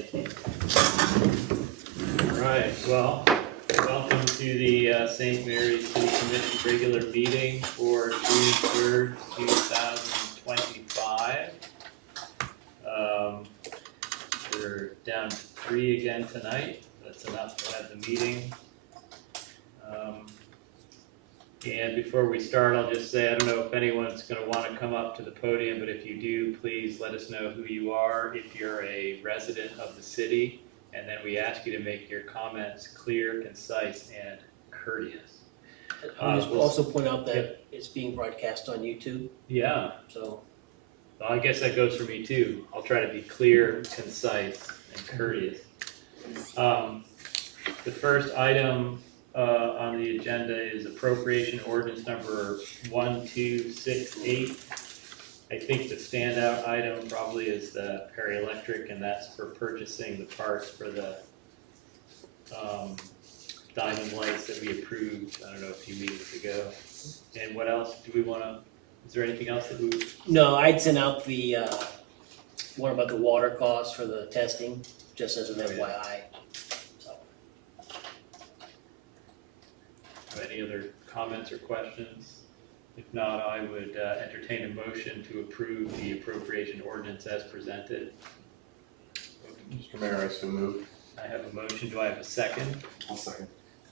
Thank you. All right, well, welcome to the St. Mary's City Commission regular meeting for June 3rd, 2025. We're down to 3 again tonight. That's enough to have the meeting. And before we start, I'll just say, I don't know if anyone's going to want to come up to the podium, but if you do, please let us know who you are, if you're a resident of the city, and then we ask you to make your comments clear, concise, and courteous. I'll just also point out that it's being broadcast on YouTube, Yeah, so. well, I guess that goes for me too. I'll try to be clear, concise, and courteous. The first item on the agenda is appropriation ordinance number 1268. I think the standout item probably is the Perry Electric, and that's for purchasing the parts for the diamond lights that we approved, I don't know, a few meetings ago. And what else do we want to, is there anything else that we? No, I'd sent out the, one about the water costs for the testing, just as an FYI, so. Any other comments or questions? If not, I would entertain a motion to approve the appropriation ordinance as presented. Mr. Mayor, I so move. I have a motion. Do I have a second? I'll second.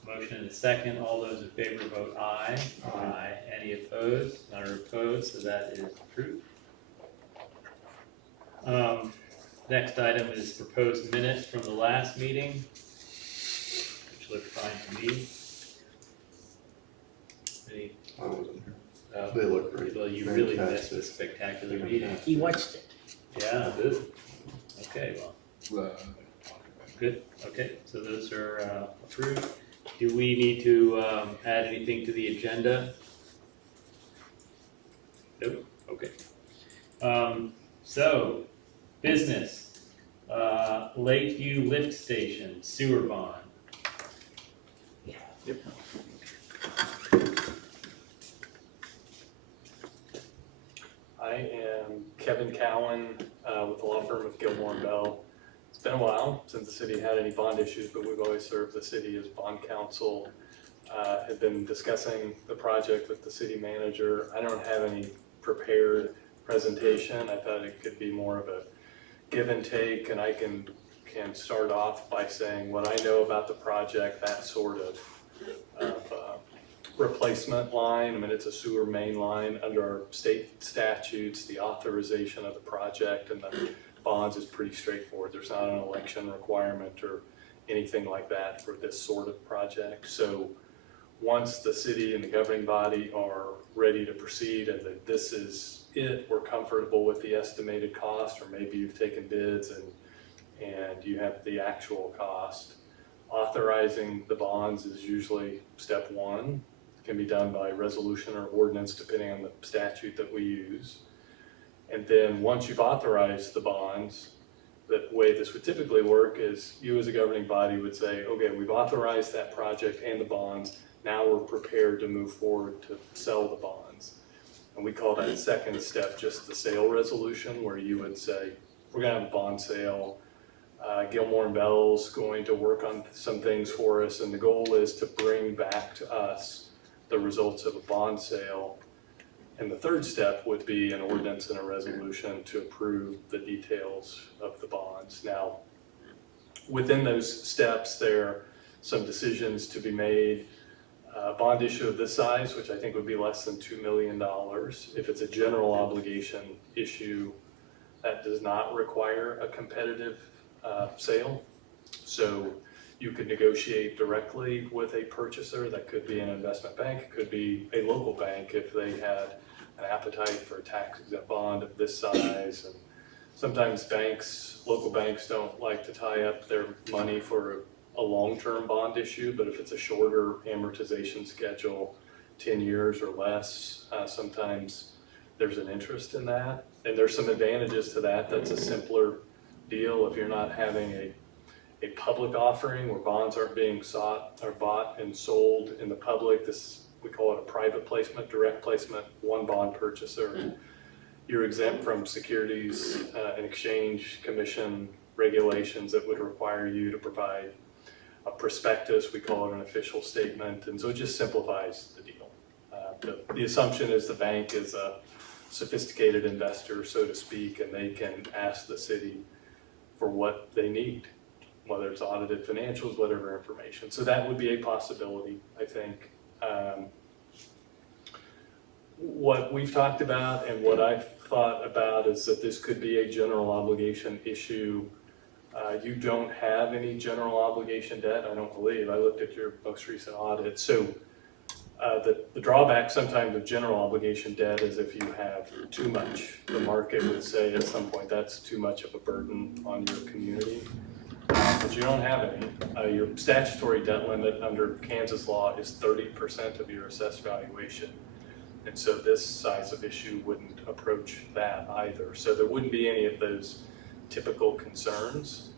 Motion and a second. All those in favor vote aye. Aye. Any opposed? None are opposed, so that is approved. Next item is proposed minutes from the last meeting, which look fine to me. Any, I wasn't here. uh, They look great. well, you really missed Fantastic. this spectacular meeting. He watched it. Yeah, okay, well, good, okay, so those are approved. Do we need to add anything to the agenda? Nope, okay. So, business, Lakeview Lift Station, sewer bond. I am Kevin Cowan with the law firm of Gilmore & Bell. It's been a while since the city had any bond issues, but we've always served the city as bond counsel. Have been discussing the project with the city manager. I don't have any prepared presentation. I thought it could be more of a give and take, and I can start off by saying what I know about the project, that sort of replacement line. I mean, it's a sewer main line under our state statutes. The authorization of the project and the bonds is pretty straightforward. There's not an election requirement or anything like that for this sort of project. So once the city and the governing body are ready to proceed and that this is it, we're comfortable with the estimated cost, or maybe you've taken bids and you have the actual cost. Authorizing the bonds is usually step one. Can be done by resolution or ordinance depending on the statute that we use. And then once you've authorized the bonds, the way this would typically work is you as a governing body would say, okay, we've authorized that project and the bonds, now we're prepared to move forward to sell the bonds. And we call that second step just the sale resolution, where you would say, we're gonna have a bond sale, Gilmore & Bell's going to work on some things for us, and the goal is to bring back to us the results of a bond sale. And the third step would be an ordinance and a resolution to approve the details of the bonds. Now, within those steps, there are some decisions to be made. Bond issue of this size, which I think would be less than $2 million. If it's a general obligation issue, that does not require a competitive sale. So you could negotiate directly with a purchaser. That could be an investment bank, it could be a local bank if they had an appetite for a tax-exempt bond of this size. And sometimes banks, local banks don't like to tie up their money for a long-term bond issue, but if it's a shorter amortization schedule, 10 years or less, sometimes there's an interest in that. And there's some advantages to that. That's a simpler deal if you're not having a public offering where bonds aren't being sought or bought and sold in the public. This, we call it a private placement, direct placement, one bond purchaser. You're exempt from Securities and Exchange Commission regulations that would require you to provide a prospectus, we call it an official statement, and so it just simplifies the deal. The assumption is the bank is a sophisticated investor, so to speak, and they can ask the city for what they need, whether it's audited financials, whatever information. So that would be a possibility, I think. What we've talked about and what I've thought about is that this could be a general obligation issue. You don't have any general obligation debt, I don't believe. I looked at your most recent audit. So the drawback sometimes of general obligation debt is if you have too much. The market would say at some point that's too much of a burden on your community. But you don't have any. Your statutory debt limit under Kansas law is 30% of your assessed valuation. And so this size of issue wouldn't approach that either. So there wouldn't be any of those typical concerns.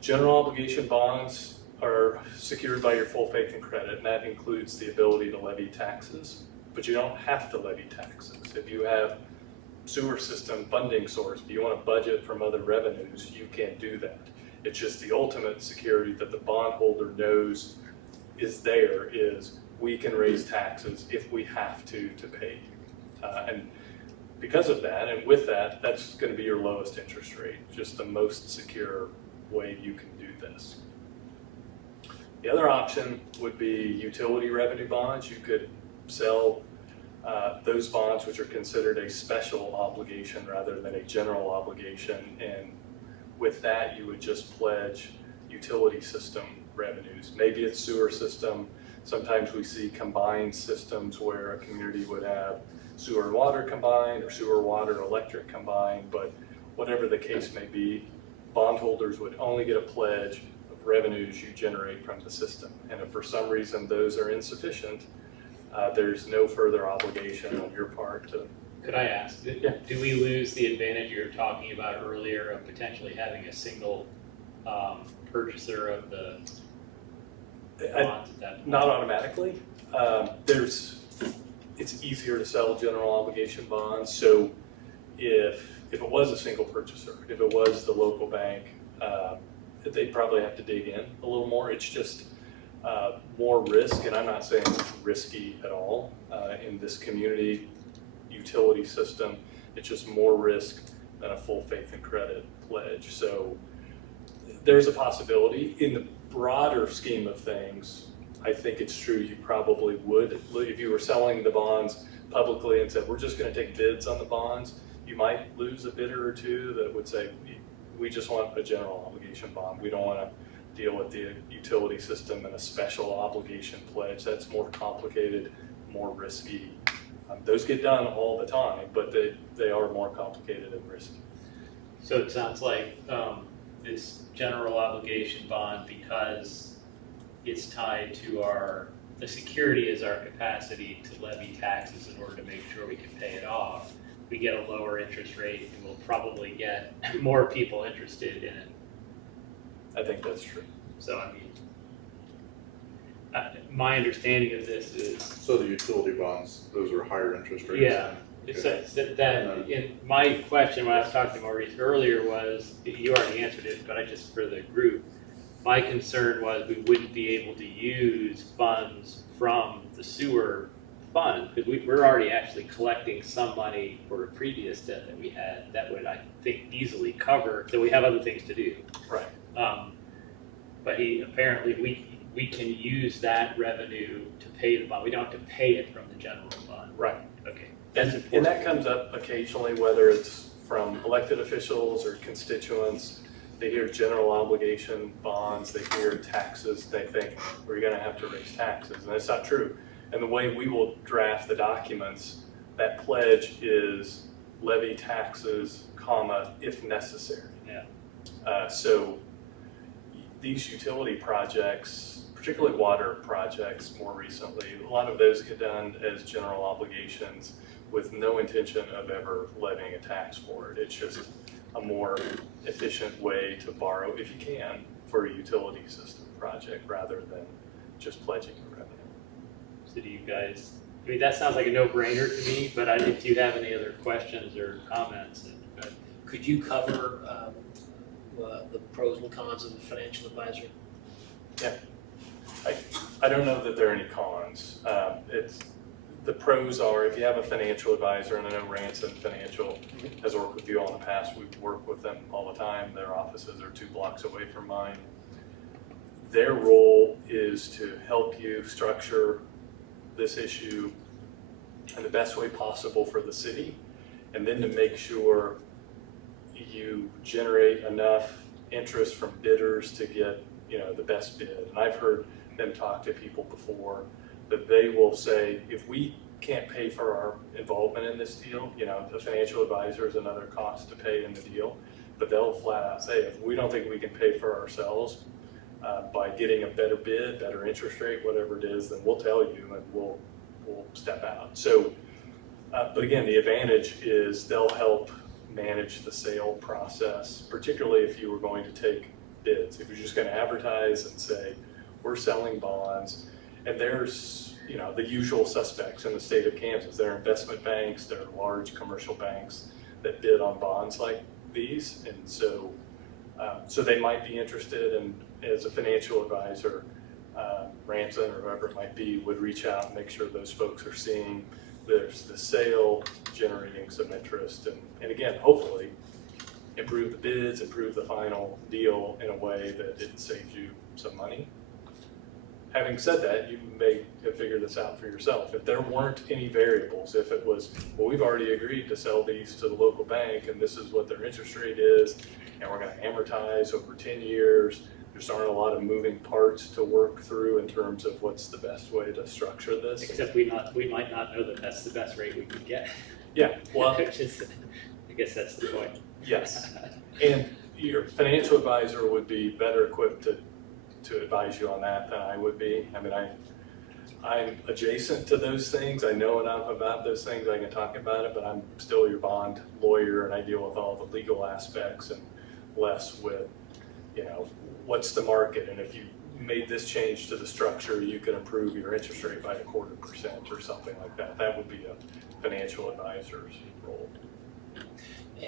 General obligation bonds are secured by your full faith and credit, and that includes the ability to levy taxes, but you don't have to levy taxes. If you have sewer system funding source, do you want to budget from other revenues, you can't do that. It's just the ultimate security that the bondholder knows is there is we can raise taxes if we have to pay you. And because of that, and with that, that's going to be your lowest interest rate, just the most secure way you can do this. The other option would be utility revenue bonds. You could sell those bonds, which are considered a special obligation rather than a general obligation, and with that you would just pledge utility system revenues. Maybe it's sewer system. Sometimes we see combined systems where a community would have sewer and water combined or sewer, water, electric combined, but whatever the case may be, bondholders would only get a pledge of revenues you generate from the system. And if for some reason those are insufficient, there's no further obligation on your part to. Could I ask, do we lose the advantage you were talking about earlier of potentially having a single purchaser of the bonds at that point? Not automatically. It's easier to sell general obligation bonds. So if it was a single purchaser, if it was the local bank, they'd probably have to dig in a little more. It's just more risk, and I'm not saying it's risky at all in this community utility system. It's just more risk than a full faith and credit pledge. So there's a possibility. In the broader scheme of things, I think it's true you probably would. If you were selling the bonds publicly and said, we're just going to take bids on the bonds, you might lose a bidder or two that would say, we just want a general obligation bond. We don't want to deal with the utility system and a special obligation pledge. That's more complicated, more risky. Those get done all the time, but they are more complicated and risky. So it sounds like this general obligation bond, because it's tied to the security is our capacity to levy taxes in order to make sure we can pay it off. We get a lower interest rate and we'll probably get more people interested in it. I think that's true. So I mean, my understanding of this is, So the utility bonds, those are higher interest rates? yeah, it's that in my question when I was talking to Maurice earlier was, you already answered it, but I just, for the group, my concern was we wouldn't be able to use funds from the sewer fund, because we're already actually collecting some money for a previous debt that we had that would, I think, easily cover, so we have other things to do. Right. But apparently we can use that revenue to pay the bond. We don't have to pay it from the general fund. Right. Okay. And that comes up occasionally, whether it's from elected officials or constituents. They hear general obligation bonds, they hear taxes, they think we're going to have to raise taxes, and that's not true. And the way we will draft the documents, that pledge is levy taxes, comma, if necessary. Yeah. So these utility projects, particularly water projects more recently, a lot of those get done as general obligations with no intention of ever levying a tax for it. It's just a more efficient way to borrow, if you can, for a utility system project rather than just pledging the revenue. So do you guys, I mean, that sounds like a no-brainer to me, but if you have any other questions or comments. Could you cover, pros and cons of a financial advisor? I don't know that there are any cons. The pros are, if you have a financial advisor, and I know Ranson Financial has worked with you all in the past, we've worked with them all the time, their offices are 2 blocks away from mine. Their role is to help you structure this issue in the best way possible for the city, and then to make sure you generate enough interest from bidders to get, the best bid. And I've heard them talk to people before that they will say, if we can't pay for our involvement in this deal, the financial advisor is another cost to pay in the deal, but they'll flat out say, if we don't think we can pay for ourselves by getting a better bid, better interest rate, whatever it is, then we'll tell you and we'll step out. So, but again, the advantage is they'll help manage the sale process, particularly if you were going to take bids. If you're just going to advertise and say, we're selling bonds, and there's, the usual suspects in the state of Kansas. There are investment banks, there are large commercial banks that bid on bonds like these, and so they might be interested, and as a financial advisor, Ranson or whoever it might be would reach out and make sure those folks are seeing there's the sale generating some interest, and again, hopefully improve the bids, improve the final deal in a way that it saves you some money. Having said that, you may have figured this out for yourself. If there weren't any variables, if it was, well, we've already agreed to sell these to the local bank and this is what their interest rate is, and we're going to amortize over 10 years, there aren't a lot of moving parts to work through in terms of what's the best way to structure this. Except we might not know that that's the best rate we could get. Yeah, well, Which is, I guess that's the point. yes. And your financial advisor would be better equipped to advise you on that than I would be. I mean, I'm adjacent to those things. I know enough about those things. I can talk about it, but I'm still your bond lawyer and I deal with all the legal aspects and less with, what's the market? And if you made this change to the structure, you could improve your interest rate by 0.25% or something like that. That would be a financial advisor's role.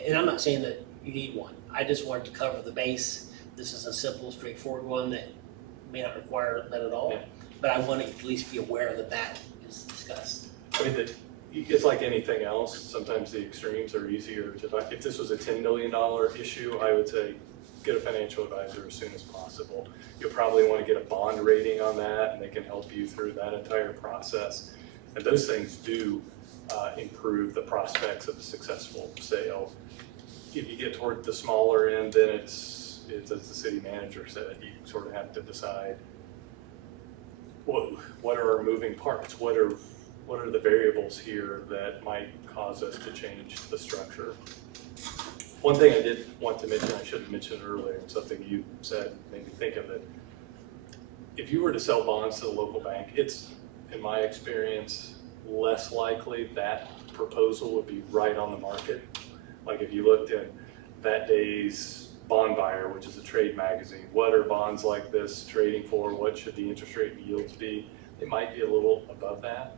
And I'm not saying that you need one. I just wanted to cover the base. This is a simple, straightforward one that may not require that at all, Yeah. but I want to at least be aware that that is discussed. I mean, it's like anything else. Sometimes the extremes are easier to, if this was a $10 million issue, I would say get a financial advisor as soon as possible. You'll probably want to get a bond rating on that and they can help you through that entire process. And those things do improve the prospects of a successful sale. If you get toward the smaller end, then it's as the city manager said, you sort of have to decide what are our moving parts? What are the variables here that might cause us to change the structure? One thing I did want to mention, I should have mentioned earlier, and something you said made me think of it. If you were to sell bonds to the local bank, it's, in my experience, less likely that proposal would be right on the market. Like if you looked at that day's Bond Buyer, which is a trade magazine, what are bonds like this trading for? What should the interest rate yields be? It might be a little above that.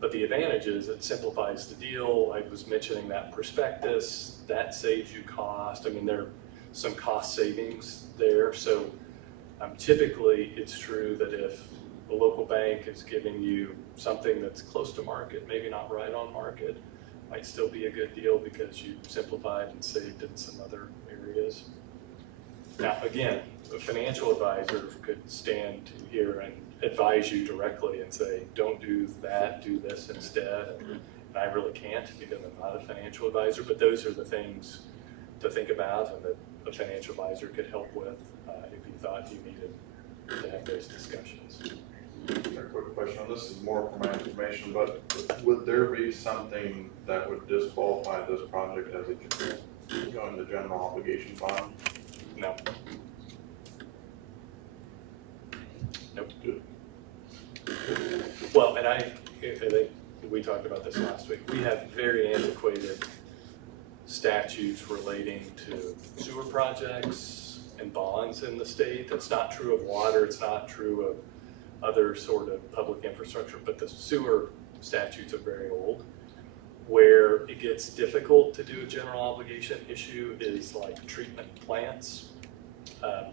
But the advantage is it simplifies the deal. I was mentioning that prospectus, that saves you cost. I mean, there are some cost savings there. So typically it's true that if the local bank is giving you something that's close to market, maybe not right on market, might still be a good deal because you simplified and saved in some other areas. Now, again, a financial advisor could stand here and advise you directly and say, don't do that, do this instead. And I really can't because I'm not a financial advisor, but those are the things to think about and that a financial advisor could help with if you thought you needed to have those discussions. A quick question on this is more for my information, but would there be something that would disqualify this project as a going to general obligation bond? No. Nope. Good. Well, and I think we talked about this last week. We have very antiquated statutes relating to sewer projects and bonds in the state. That's not true of water. It's not true of other sort of public infrastructure, but the sewer statutes are very old. Where it gets difficult to do a general obligation issue is like treatment plants.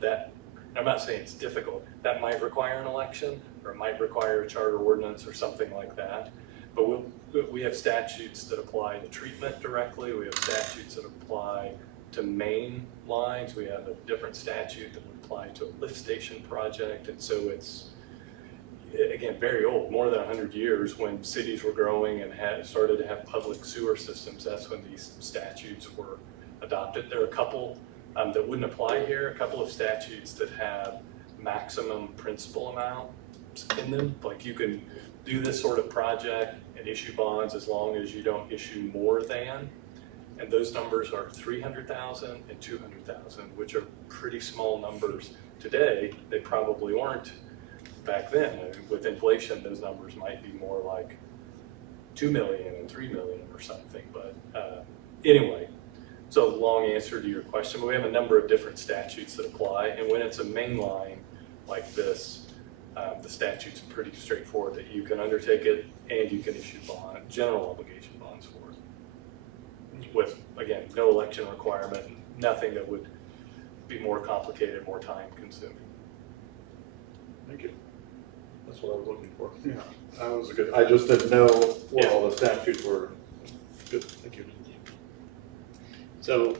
That, I'm not saying it's difficult, that might require an election, or it might require a charter ordinance or something like that. But we have statutes that apply to treatment directly, we have statutes that apply to main lines, we have a different statute that would apply to a lift station project, and so it's, again, very old, more than 100 years. When cities were growing and started to have public sewer systems, that's when these statutes were adopted. There are a couple that wouldn't apply here, a couple of statutes that have maximum principal amounts in them. Like you can do this sort of project and issue bonds as long as you don't issue more than, and those numbers are 300,000 and 200,000, which are pretty small numbers. Today, they probably weren't back then. I mean, with inflation, those numbers might be more like 2 million and 3 million or something, but anyway, so long answer to your question, but we have a number of different statutes that apply, and when it's a main line like this, the statute's pretty straightforward that you can undertake it and you can issue general obligation bonds for it. With, again, no election requirement, nothing that would be more complicated, more time consuming. Thank you. That's what I was looking for. Yeah, that was a good, I just didn't know what all the statutes were. Good, thank you. So,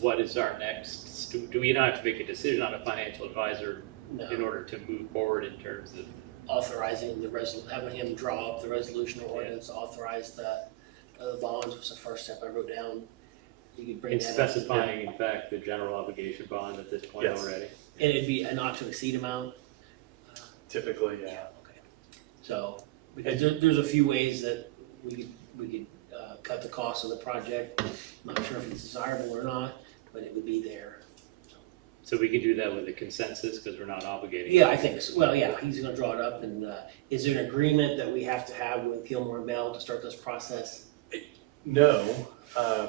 what is our next, do we not have to make a decision on a financial advisor No. in order to move forward in terms of? Authorizing the having him draw up the resolution or ordinance, authorize the bonds was the first step I wrote down. You could bring And that up. specifying, in fact, the general obligation bond at this point Yes. already? And it'd be a not to exceed amount. Typically, yeah. Okay. So, because there's a few ways that we could cut the cost of the project. Not sure if it's desirable or not, but it would be there. So we could do that with a consensus, because we're not obligating. Yeah, I think so. Well, yeah, he's gonna draw it up, and is there an agreement that we have to have with Gilmore and Bell to start this process? No,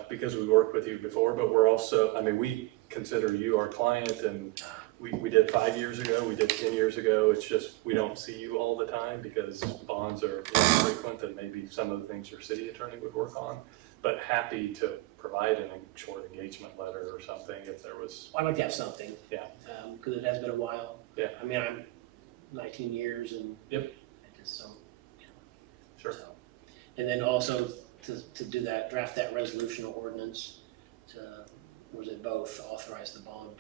because we worked with you before, but we're also, I mean, we consider you our client, and we did 5 years ago, we did 10 years ago. It's just, we don't see you all the time because bonds are less frequent than maybe some of the things your city attorney would work on. But happy to provide a short engagement letter or something if there was. I'd like to have something. Yeah. Because it has been a while. Yeah. I mean, I'm 19 years and. Yep. I just so. Sure. So. And then also to do that, draft that resolution or ordinance to, was it both, authorize the bond,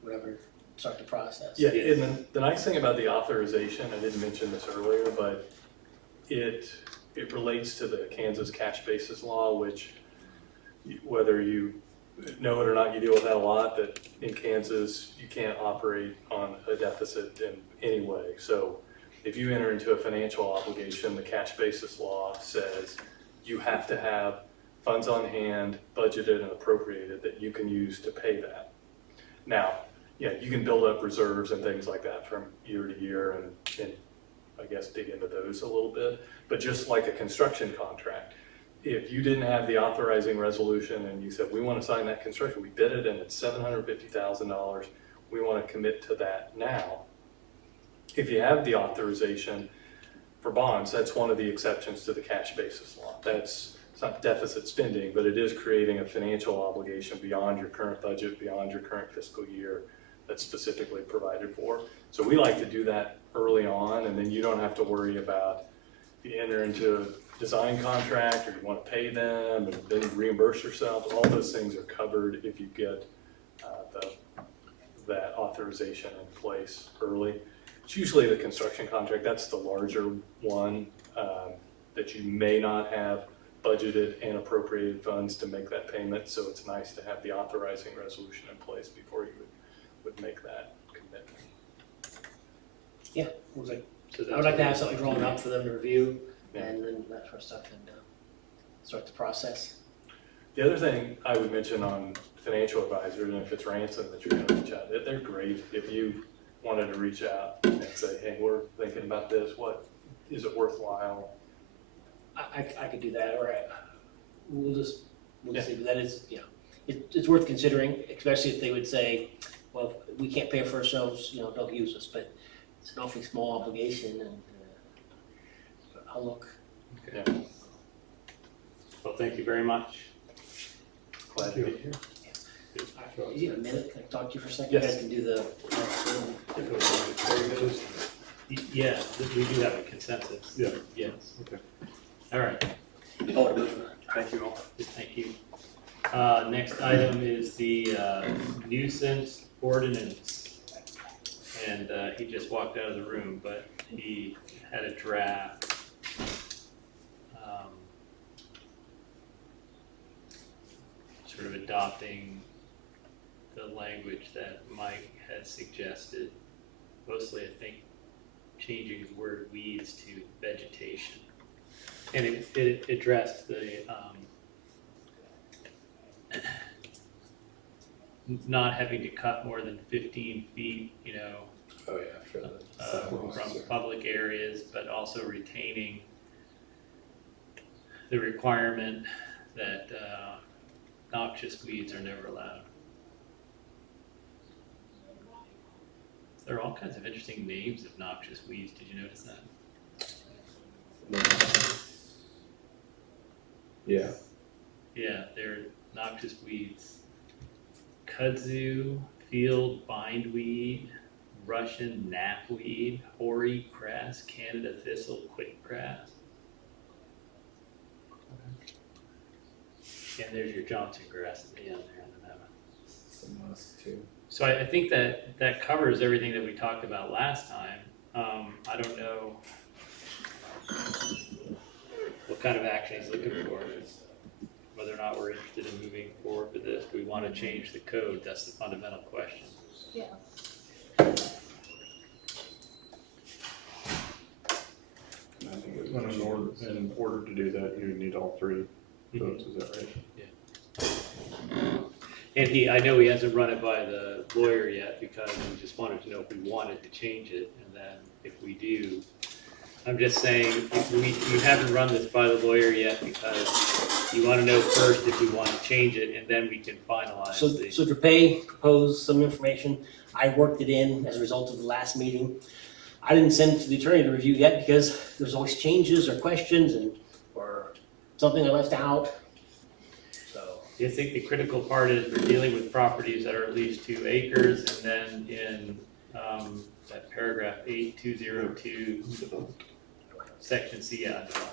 whatever, start the process. Yeah, and then the nice thing about the authorization, I didn't mention this earlier, but it relates to the Kansas cash basis law, which whether you know it or not, you deal with that a lot, that in Kansas, you can't operate on a deficit in any way. So if you enter into a financial obligation, the cash basis law says you have to have funds on hand, budgeted and appropriated that you can use to pay that. Now, yeah, you can build up reserves and things like that from year to year and I guess dig into those a little bit. But just like a construction contract, if you didn't have the authorizing resolution and you said, we want to sign that construction, we bid it and it's $750,000, we want to commit to that now. If you have the authorization for bonds, that's one of the exceptions to the cash basis law. It's not deficit spending, but it is creating a financial obligation beyond your current budget, beyond your current fiscal year that's specifically provided for. So we like to do that early on, and then you don't have to worry about if you enter into a design contract or you want to pay them and then you reimburse yourself. All those things are covered if you get that authorization in place early. It's usually the construction contract, that's the larger one that you may not have budgeted and appropriated funds to make that payment, so it's nice to have the authorizing resolution in place before you would make that commitment. Yeah, it was like, So I would like to have something drawn up for them to review, Yeah. and then that sort of stuff, and start the process. The other thing I would mention on financial advisors, and if it's Ransom that you're gonna reach out, they're great. If you wanted to reach out and say, hey, we're thinking about this, what, is it worthwhile? I could do that, or we'll see, but that is, it's worth considering, especially if they would say, well, we can't pay for ourselves, don't use us, but it's an awfully small obligation, and I'll look. Yeah, Well, thank you very much. glad to be here. You have a minute? interrupt you for a second? You Yes. guys can do the, Yeah, we do have a consensus. Yeah. Yes. Okay. All right, Thank you all. thank you. Next item is the nuisance ordinance. And he just walked out of the room, but he had a draft. Sort of adopting the language that Mike had suggested. Mostly, I think, changing the word weeds to vegetation. And it addressed the, not having to cut more than 15 feet, you know, Oh, yeah, for the from public areas, but also retaining the requirement that noxious weeds are never allowed. There are all kinds of interesting names of noxious weeds. Did you notice that? Yeah, Yeah, they're noxious weeds. Kudzu, field bindweed, Russian knapweed, hoary grass, Canada thistle, quickgrass. And there's your Johnson grass at the end there in the memo. some musk too. So I think that covers everything that we talked about last time. I don't know what kind of action he's looking for, whether or not we're interested in moving forward with this. We want to change the code, that's the fundamental question. Yeah. And I think it And was in order to do that, you need all three votes, is that right? And I know he hasn't run it by the lawyer yet because he just wanted to know if we wanted to change it. And then if we do, I'm just saying, if you haven't run this by the lawyer yet because you want to know first if we want to change it and then we can finalize so the. Drapay proposed some information. I worked it in as a result of the last meeting. I didn't send it to the attorney to review yet because there's always changes or questions or something I left out. So, I think the critical part is we're dealing with properties that are at least 2 acres, and then in that paragraph 8202, section C, undevelopment.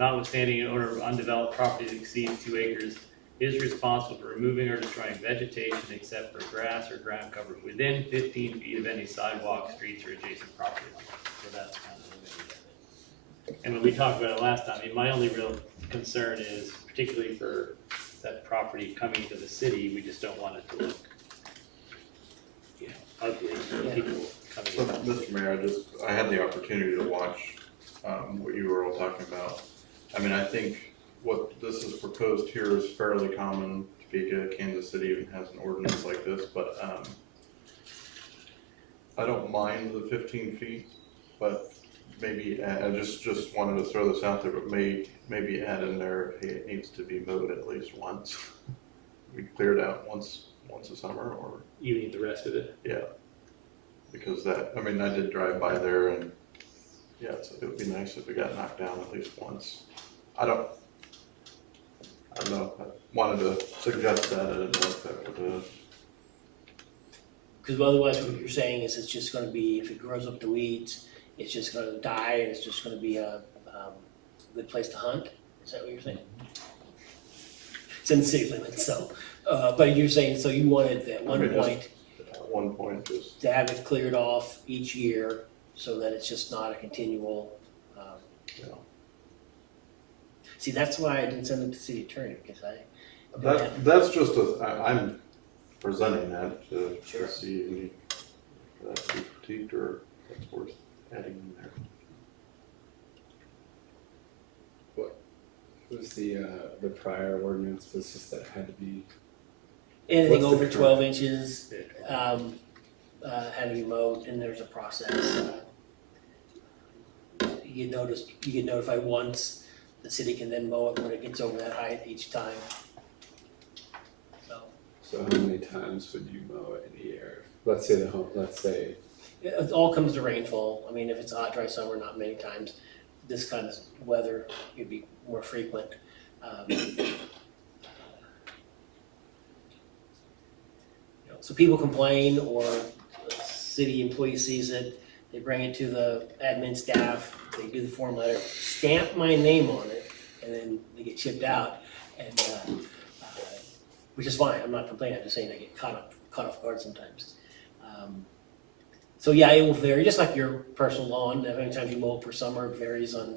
Notwithstanding, an owner of undeveloped property that exceeds 2 acres is responsible for removing or destroying vegetation except for grass or ground cover within 15 feet of any sidewalk, streets, or adjacent property lines. So that's kind of the way we did it. And when we talked about it last time, I mean, my only real concern is, particularly for that property coming to the city, we just don't want it to look, you know, ugly for Yeah. people coming So, in. Mr. Mayor, I had the opportunity to watch, what you were all talking about. I mean, I think what this is proposed here is fairly common. Topeka, Kansas City even has an ordinance like this, but, I don't mind the 15 feet, but maybe, I just wanted to throw this out there, but maybe add in there, hey, it needs to be mowed at least once. We cleared out once a summer, or, You need the rest of it? yeah. Because I mean, I did drive by there and, yeah, it would be nice if it got knocked down at least once. I don't know, I wanted to suggest that, I didn't know if that would, because otherwise what you're saying is it's just gonna be, if it grows up the weeds, it's just gonna die and it's just gonna be a good place to hunt? Is that what you're saying? It's in the city limits, so, but you're saying, so you wanted at one I mean, just- point at one point, just, to have it cleared off each year so that it's just not a continual, you know. see, that's why I didn't send it to the city attorney, because That's just I'm presenting that Sure. to see any, if that to be critiqued or that's worth adding in there. Was the prior ordinance was just that had to be, anything What's the over current? 12 inches, had to be mowed, and there's a process. You get notified once, the city can then mow it when it gets over that height each time. so how many times would you mow it in a year? Let's say, It all comes to rainfall. I mean, if it's a hot, dry summer, not many times. This kind of weather, it'd be more frequent. You know, so people complain or a city employee sees it, they bring it to the admin staff, they do the form letter, stamp my name on it, and then they get shipped out. And, which is fine, I'm not complaining, I'm just saying I get caught off guard sometimes. So yeah, it will vary, just like your personal lawn, how many times you mow it per summer varies on,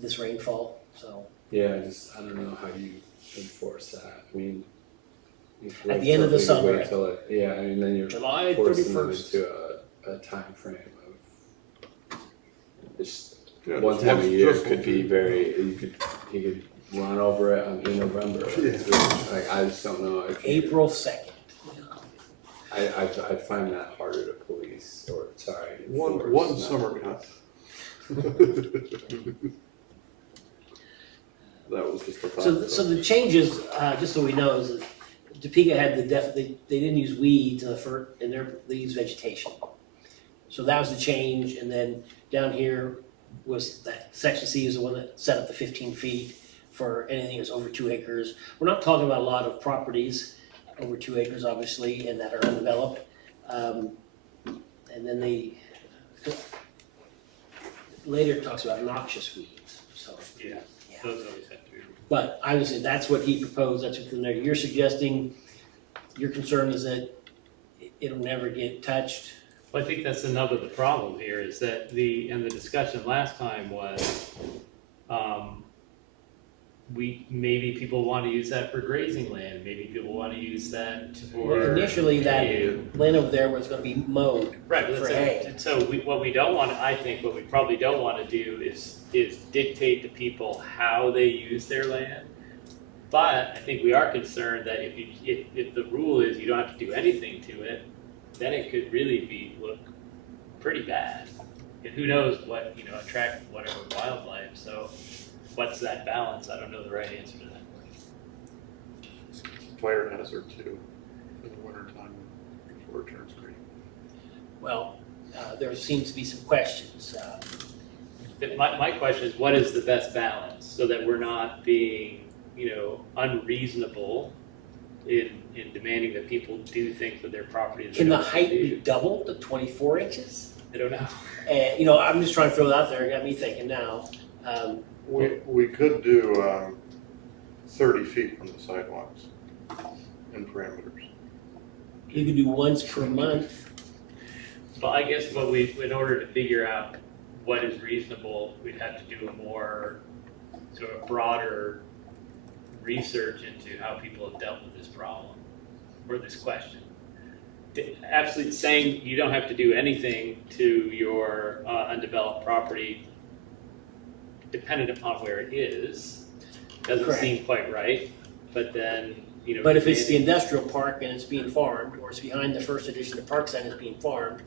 this rainfall, so. Yeah, I don't know how you enforce that. I mean, you could At wait the end of the till- you could summer. wait till it- yeah, I mean, then you're July forcing them 31st. into a time frame of just Yeah, one just time a once- year just could be once. very, you could run over it in November. It's really- Like, I just don't know if you- April 2nd. I find that harder to police, or sorry, One enforce, not- summer cut. That was just a thought. So the changes, just so we know, is that Topeka had they didn't use weeds they used vegetation. So that was the change, and then down here was that section C is the one that set up the 15 feet for anything that's over 2 acres. We're not talking about a lot of properties over 2 acres, obviously, and that are undeveloped. And then later it talks about noxious weeds, so. Yeah, Yeah. those always have to be. But obviously, that's what he proposed, that's what's in there. You're suggesting, your concern is that it'll never get touched. Well, I think that's another of the problem here is that the discussion last time was, maybe people want to use that for grazing land, maybe people want to use that for. Initially, that hay. land over there was gonna be mowed. Right, but for that's hay. it. And so what we don't want, I think, what we probably don't want to do is dictate to people how they use their land. But I think we are concerned that if the rule is you don't have to do anything to it, then it could really look pretty bad. And who knows what, attract whatever wildlife, so what's that balance? I don't know the right answer to that. Fire hazard too, in the winter time before it turns green. Well, there seems to be some questions. But my question is, what is the best balance, so that we're not being, unreasonable in demanding that people do things with their property that they Can the don't height do? be doubled to 24 inches? I don't know. And, I'm just trying to throw it out there, it got me thinking now. We could do 30 feet from the sidewalks in parameters. You could do once per month. Well, I guess in order to figure out what is reasonable, we'd have to do a more sort of broader research into how people have dealt with this problem or this question. Absolutely saying you don't have to do anything to your undeveloped property dependent upon where it is doesn't Correct. seem quite right, but then, But if it's the industrial park and it's being farmed, or it's behind the first edition of Parkside and it's being farmed,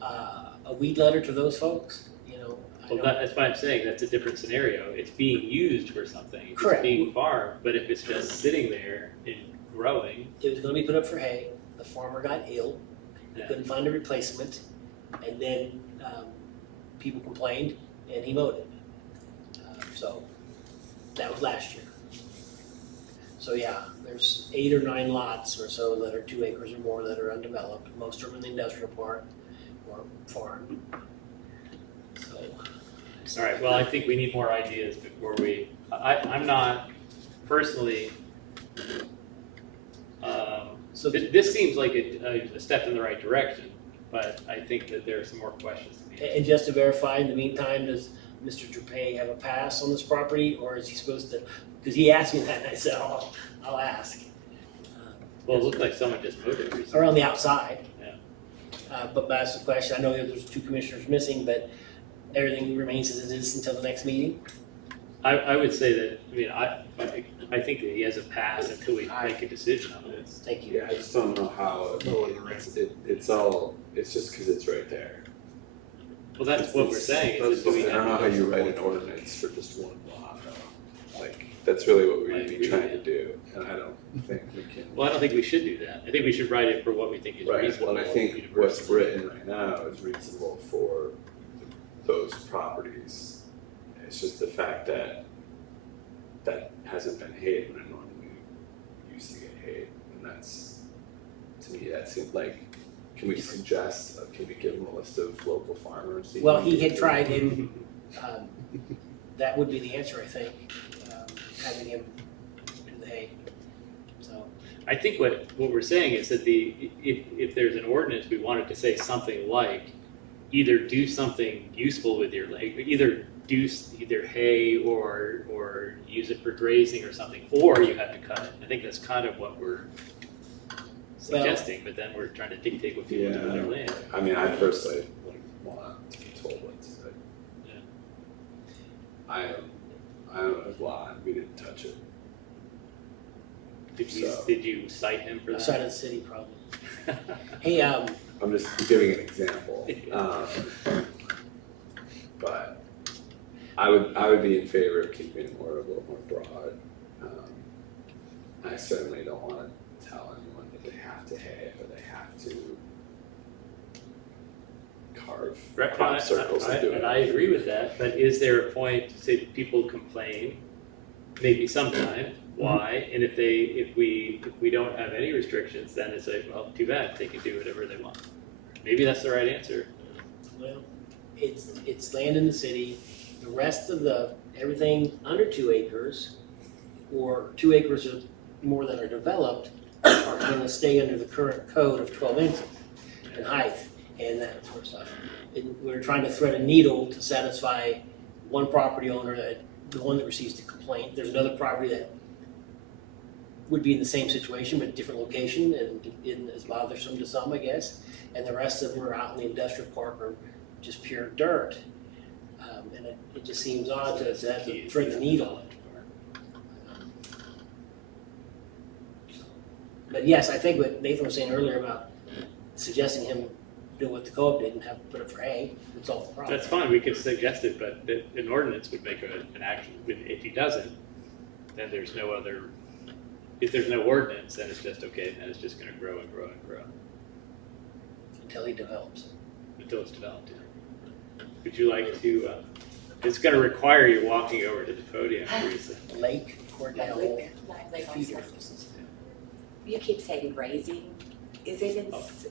a weed letter to those folks, I Well, don't- that's why I'm saying that's a different scenario. It's being used for something. It's Correct. being farmed, but if it's just sitting there and growing, it was gonna be put up for hay, the farmer got ill, he Yeah. couldn't find a replacement, and then, people complained, and he mowed it. So, that was last year. So yeah, there's 8 or 9 lots or so that are 2 acres or more that are undeveloped, most are in the industrial park or farm. So. all right, well, I think we need more ideas before I'm not personally, So this seems like a step in the right direction, but I think that there are some more questions to be. And just to verify, in the meantime, does Mr. Dupay have a pass on this property, or is he supposed to, because he asked me that, and I said, I'll ask. Well, it looked like someone just moved it recently. Around the outside. Yeah. But that's the question, I know that there's 2 commissioners missing, but everything remains as it is until the next meeting? I would say that, I think that he has a pass until we make a decision on this. Thank you. Yeah, I just don't know how, it's just because it's right there. Well, that's what we're saying, is that do we I don't know have how to you go write an forward? ordinance for just one lot, though. Like, that's really what we're I gonna be agree, trying yeah. to do, and I don't think we can. Well, I don't think we should do that. I think we should write it for what we think is Right, reasonable. well, I think what's universal. written right now is reasonable for those properties. It's just the fact that that hasn't been hayed when it normally used to get hayed, and that's to me, that seemed like, can we suggest, can we give them a list of local farmers? that Well, you he need had to- tried and, that would be the answer, I think, having him do the hay, so. I think what we're saying is that if there's an ordinance, we want it to say something like, either do something useful with your land, either hay or use it for grazing or something, or you have to cut it. I think that's kind of what we're suggesting, but then we're trying to dictate what people do with their land. I mean, I personally wouldn't want to be told what to say. Yeah. I own a lawn, we didn't touch it. Did you cite him for Outside that? of the city, probably. Hey, I'm just giving an example. But I would be in favor of keeping it a little more broad. I certainly don't want to tell anyone that they have to hay or they have to carve Right, crop circles and do and it. I agree with that, but is there a point to say that people complain, maybe sometime, why? And if we don't have any restrictions, then it's like, well, too bad, they can do whatever they want. Maybe that's the right answer. well, it's land in the city, the rest of everything under 2 acres, or 2 acres or more that are developed, are gonna stay under the current code of 12 inches in height and that sort of stuff. And we're trying to thread a needle to satisfy one property owner, the one that receives the complaint. There's another property that would be in the same situation, but different location, and isn't as bothersome to some, I guess. And the rest of them are out in the industrial park or just pure dirt. And it just seems odd to have to thread the needle. But yes, I think what Nathan was saying earlier about suggesting him do what the co-op did and have put it for hay, would solve the problem. That's fine, we could suggest it, but an ordinance would make an action, if he doesn't, then there's no other, if there's no ordinance, then it's just, okay, then it's just gonna grow and grow and grow Until he develops. until it's developed. Yeah. Would you like to, it's gonna require you walking over to the podium, Teresa. Lake, Cordell, feeder. You keep saying grazing, is it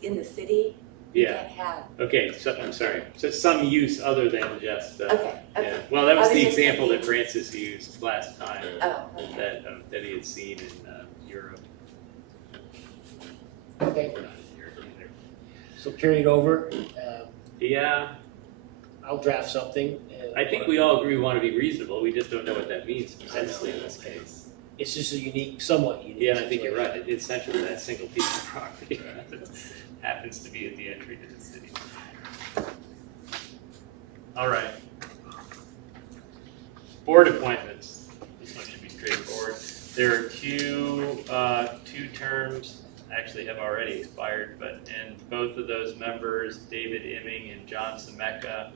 in the city? Yeah, You can't have, okay, so, I'm sorry, so some use other than just, okay, yeah. okay, Well, that was I was the just example that thinking- Francis used last time, oh, okay. that he had seen in Europe. Okay, We're not in Europe either. so carry it over. Yeah, I'll draft something. I think we all agree we want to be reasonable, we just don't know what that means precisely in this case. It's just a unique, somewhat unique. Yeah, and I think you're situation. right, it's essentially that single piece of property that happens to be at the entry to the city. All right. Board appointments, this one should be straightforward. There are two terms, actually have already expired, and both of those members, David Imming and John Semeka,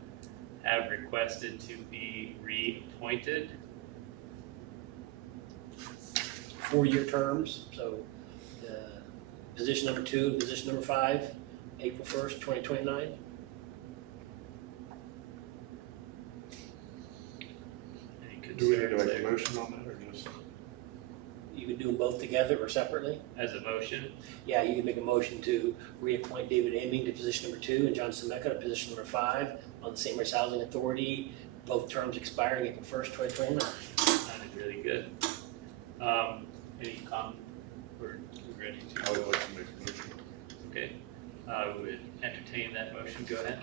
have requested to be reappointed. 4-year terms, so position number 2 and position number 5, April 1st, 2029. Any Do we need to concerns make a there? motion on that, or just? You can do them both together or separately. As a motion? Yeah, you can make a motion to reappoint David Amming to position number 2 and John Semeka to position number 5 on the St. Mary's Housing Authority, both terms expiring April 1st, 2029. Sounded really good. Any comment? We're ready I to, would like to make a motion. okay. I would entertain that motion, go ahead.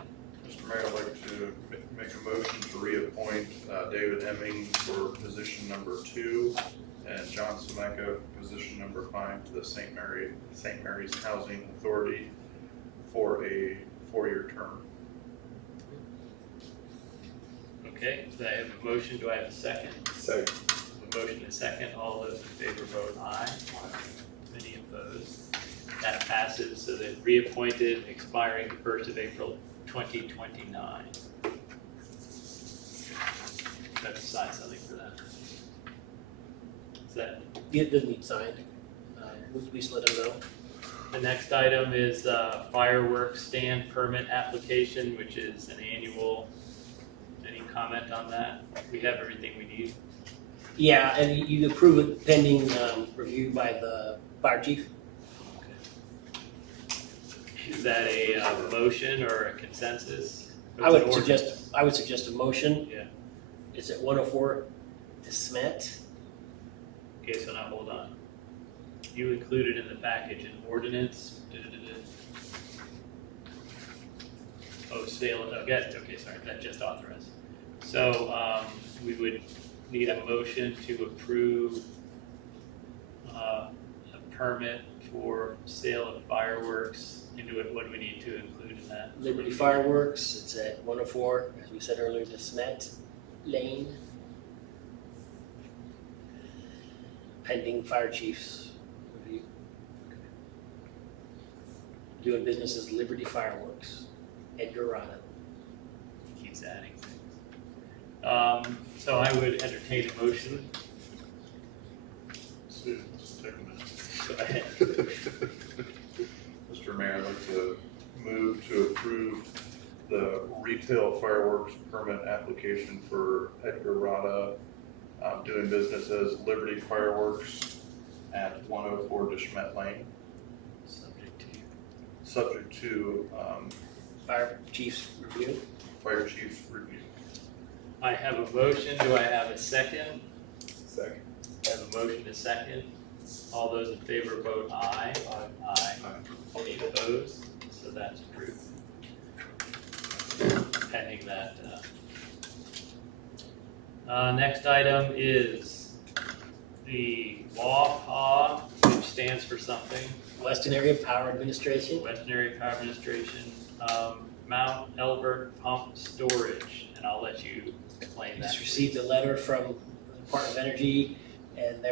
Mr. Mayor, I'd like to make a motion to reappoint David Hemming for position number 2 and John Semeka, position number 5 to the St. Mary's Housing Authority for a 4-year term. Okay, so I have a motion, do I have a second? So, A motion and a second, all those in favor vote aye. Any opposed? That passes, so that reappointed, expiring the 1st of April 2029. Have to sign something for that. Is that, It doesn't need signed. We just let them know. the next item is fireworks stand permit application, which is an annual. Any comment on that? We have everything we need. Yeah, and you approve it pending review by the fire chief. Is that a motion or a consensus? I would suggest a motion. Yeah. Is it 104 De Smet? Okay, so now hold on. You included in the package an ordinance. Oh, sale, okay, sorry, that just authorized. So, we would need a motion to approve a permit for sale of fireworks. Into it, what do we need to include in that? Liberty Fireworks, it's at 104, as we said earlier, De Smet Lane. Pending fire chief's review. Doing business as Liberty Fireworks, Edgar Rada. Keeps adding things. So I would entertain a motion. Let's take a minute. Go ahead. Mr. Mayor, I'd like to move to approve the retail fireworks permit application for Edgar Rada, doing business as Liberty Fireworks at 104 Deschmet Lane, Subject to. subject to Fire chief's review. fire chief's review. I have a motion. Do I have a second? Second. I have a motion, a second. All those in favor vote aye. Aye. Any opposed? So that's approved. Pending that. Next item is the WAPA, which stands for something. Western Area Power Administration. Western Area Power Administration, Mount Elbert Pump Storage, and I'll let you explain that. Just received a letter from the Department of Energy, and they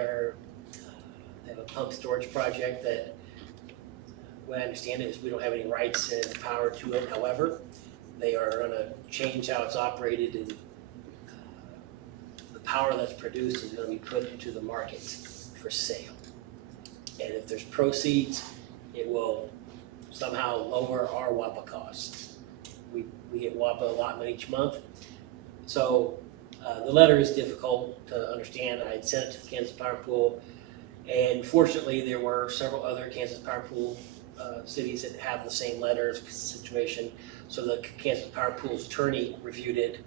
have a pump storage project that, the way I understand it, is we don't have any rights and power to it. However, they are gonna change how it's operated, and the power that's produced is gonna be put into the market for sale. And if there's proceeds, it will somehow lower our WAPA costs. We get WAPA allotment each month. So the letter is difficult to understand. I had sent it to the Kansas Power Pool, and fortunately, there were several other Kansas Power Pool cities that have the same letter situation. So the Kansas Power Pool's attorney reviewed it,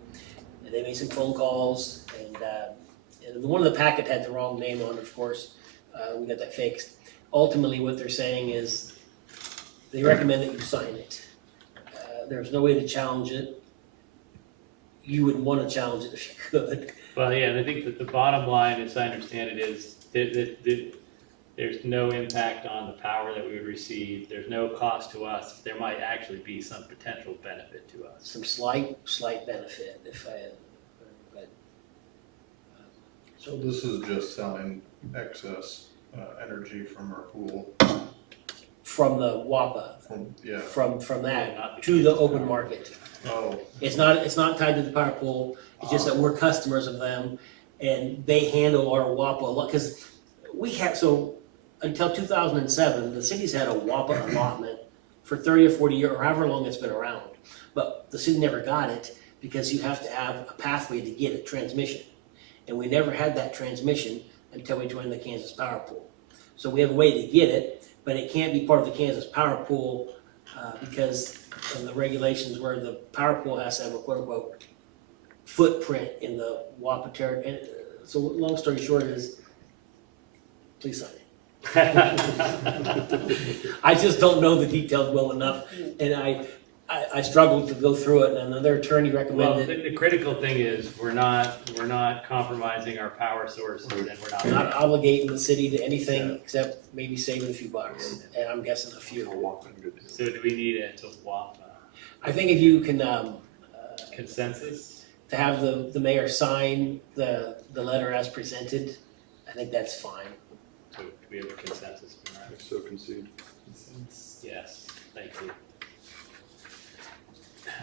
and they made some phone calls, and one of the packet had the wrong name on it, of course. We got that fixed. Ultimately, what they're saying is they recommend that you sign it. There's no way to challenge it. You would want to challenge it if you could. Well, yeah, and I think that the bottom line, as I understand it, is that there's no impact on the power that we would receive. There's no cost to us. There might actually be some potential benefit to us. Some slight benefit but So this is just selling excess energy from our pool, from the WAPA, yeah. from that Not to the open market. Oh, It's not tied to the power pool, it's just that we're customers of them, and they handle our WAPA a lot, because we had, so until 2007, the city's had a WAPA allotment for 30 or 40 years, or however long it's been around. But the city never got it, because you have to have a pathway to get a transmission. And we never had that transmission until we joined the Kansas Power Pool. So we have a way to get it, but it can't be part of the Kansas Power Pool because of the regulations where the power pool has to have a quote-unquote footprint in the WAPA territory. So long story short is, please sign it. I just don't know the details well enough, and I struggled to go through it, and another attorney Well, recommended the critical thing is we're not compromising our power sources, and we're not obligating the city to anything except maybe saving a few bucks, and I'm guessing a few. So do we need a WAPA I think if you can, consensus? to have the mayor sign the letter as presented, I think that's fine. So do we have a consensus for that? so concede. Yes, thank you.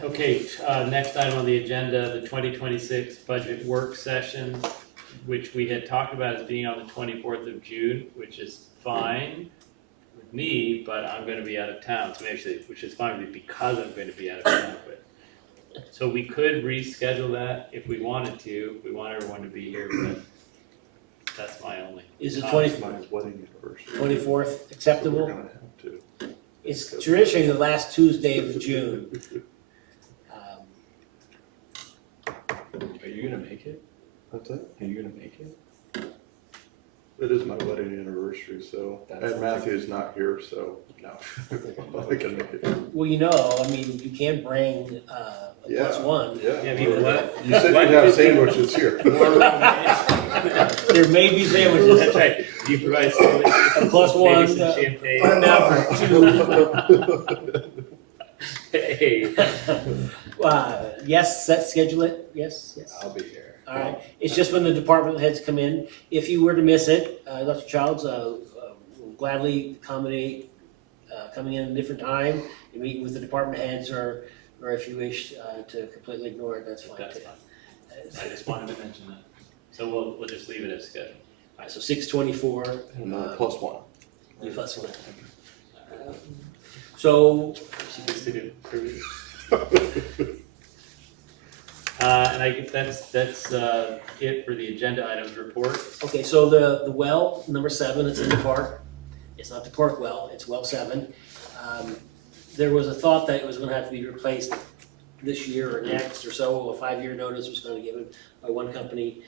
Okay, next item on the agenda, the 2026 budget work session, which we had talked about as being on the 24th of June, which is fine with me, but I'm going to be out of town, so actually, which is fine with me because I'm going to be out of town. But so we could reschedule that if we wanted to. If we want everyone to be here, but that's my only. Is the My wedding anniversary. 24th acceptable? We're gonna have to. It's traditionally the last Tuesday of June. Are you gonna make it? That's it. Are you gonna make it? It is my wedding anniversary, so, That's and Matthew's not here, so, no. I can make it. Well, you can bring a Yeah. +1. Yeah. Yeah, I mean, what? You said you'd have sandwiches here. There may be sandwiches. That's right, you provide sandwiches, +1, maybe some champagne. Put 'em down for 2. Hey, Yes, schedule it, yes. I'll be here. All right, it's just when the department heads come in. If you were to miss it, Dr. Childs will gladly accommodate coming in a different time, and meeting with the department heads, or if you wish to completely ignore it, that's fine that's too. fine. I just wanted to mention that. So we'll just leave it as scheduled. All right, so 6:24, And +1. you +1. So, She gets to do and I guess that's it for the agenda items report. okay, so the well, number 7, it's in the park. It's not the park well, it's well 7. There was a thought that it was gonna have to be replaced this year or next or so. A 5-year notice was gonna be given by one company.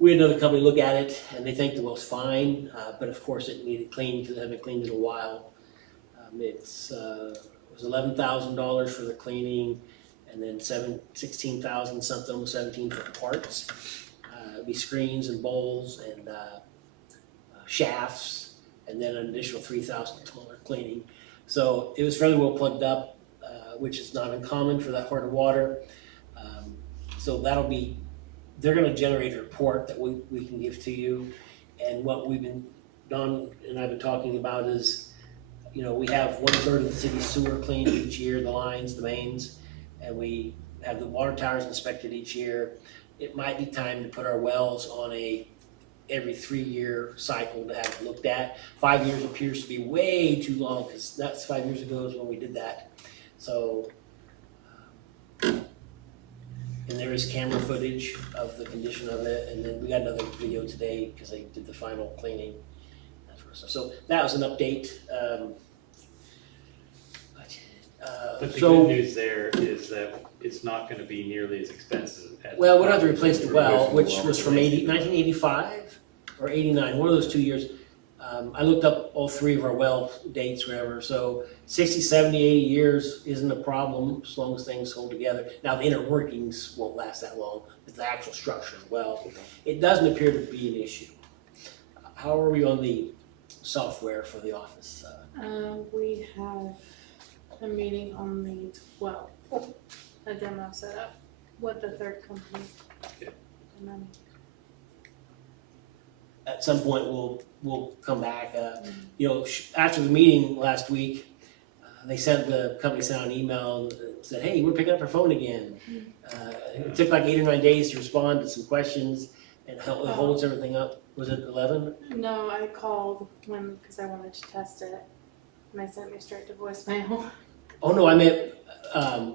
We had another company look at it, and they think the well's fine, but of course it needed cleaned, because it hadn't been cleaned in a while. It was $11,000 for the cleaning, and then 16,000 something, almost 17 for the parts. It'd be screens and bowls and shafts, and then an additional $3,000 cleaning. So it was fairly well plugged up, which is not uncommon for that part of water. So they're gonna generate a report that we can give to you. And what Don and I've been talking about is, we have 1/3 of the city's sewer cleaned each year, the lines, the mains, and we have the water towers inspected each year. It might be time to put our wells on every 3-year cycle to have it looked at. 5 years appears to be way too long, because that's 5 years ago is when we did that. So, and there is camera footage of the condition of it, and then we got another video today because they did the final cleaning. That sort of stuff. So that was an update. But the So- good news there is that it's not gonna be nearly as expensive as. Well, we'd have to replace the well, Replacing the which well. was from 1985 or 89, one of those 2 years. I looked up all 3 of our well dates, whatever, so 60, 70, 80 years isn't a problem as long as things hold together. Now, the inner workings won't last that long, but the actual structure as well. It doesn't appear to be an issue. How are we on the software for the office? We have a meeting on the 12th, a demo setup with the third company. Okay. And then, At some point, we'll come back. After the meeting last week, the company sent out an email and said, "Hey, we're picking up our phone again." It took like 8 or 9 days to respond to some questions, and it holds everything up. Was it 11? no, I called because I wanted to test it, and they sent me straight to voicemail. Oh no, I meant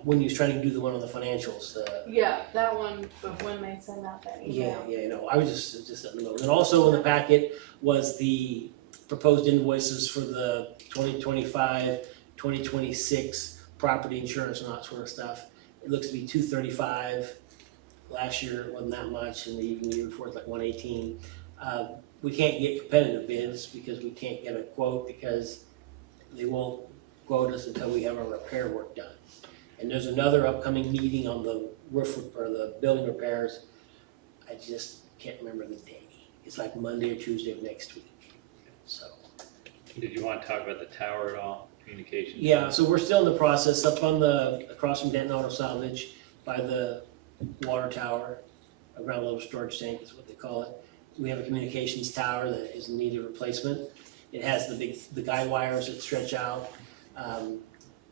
when you was trying to do the one on the financials. Yeah, that one, but when they send out that email. No, I was just letting them know. And also in the packet was the proposed invoices for the 2025, 2026 property insurance and that sort of stuff. It looks to be $235. Last year it wasn't that much, and even the year before it's like $118. We can't get competitive bids because we can't get a quote because they won't quote us until we have our repair work done. And there's another upcoming meeting on the roof or the building repairs. I just can't remember the day. It's like Monday or Tuesday of next week. So, Did you want to talk about the tower at all, communications? yeah, so we're still in the process up on across from Denton Auto Salvage by the water tower, a ground level storage tank is what they call it. We have a communications tower that is in need of replacement. It has the guy wires that stretch out.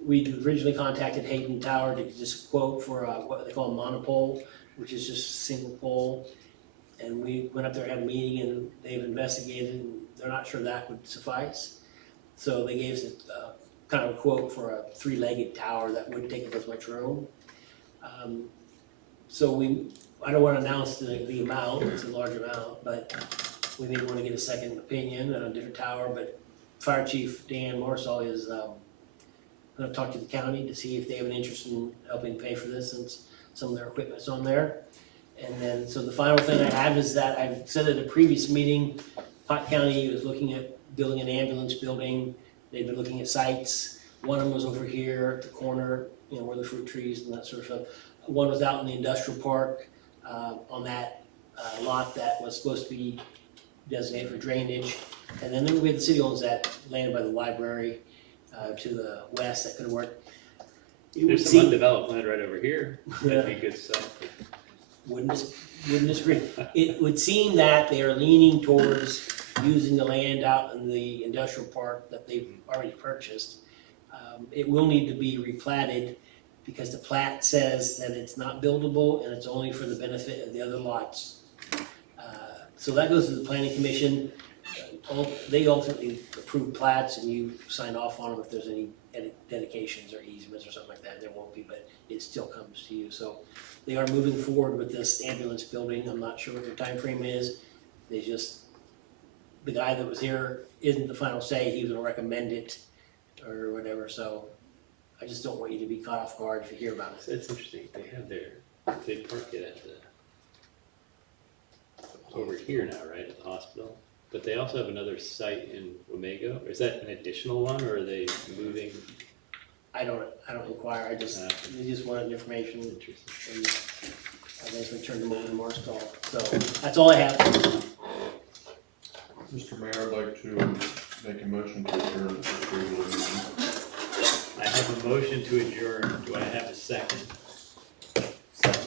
We originally contacted Hayden Tower to just quote for what they call a monopole, which is just a single pole. And we went up there, had a meeting, and they've investigated, and they're not sure that would suffice. So they gave us a kind of a quote for a 3-legged tower that wouldn't take up as much room. I don't want to announce the amount, it's a large amount, but we may want to get a second opinion on a different tower. But Fire Chief Dan Morsall is gonna talk to the county to see if they have an interest in helping pay for this since some of their equipment's on there. And then, so the final thing I have is that I've said at a previous meeting, Pot County was looking at building an ambulance building. They've been looking at sites. One of them was over here at the corner, you know, where the fruit trees and that sort of stuff. One was out in the industrial park, on that, lot that was supposed to be designated for drainage. And then we had the city owns that land by the library, to the west that could work. It would There's some seem, undeveloped land right over here. Yeah. That'd be good stuff. wouldn't disagree. It would seem that they are leaning towards using the land out in the industrial park that they've already purchased. It will need to be replatted because the plat says that it's not buildable and it's only for the benefit of the other lots. So that goes to the planning commission. They ultimately approve plats and you sign off on them if there's any dedications or easements or something like that. There won't be, but it still comes to you. So they are moving forward with this ambulance building. I'm not sure what their time frame is. They just, the guy that was here isn't the final say. He was gonna recommend it or whatever. So I just don't want you to be caught off guard if you hear about it. It's interesting, they have they park it at the, over here now, right, at the hospital? But they also have another site in Wamego. Is that an additional one, or are they moving? I don't inquire. They just wanted information. Interesting. And I just returned them over to Marstall. So that's all I have. Mr. Mayor, I'd like to make a motion to adjourn this regular meeting. I have a motion to adjourn. Do I have a second?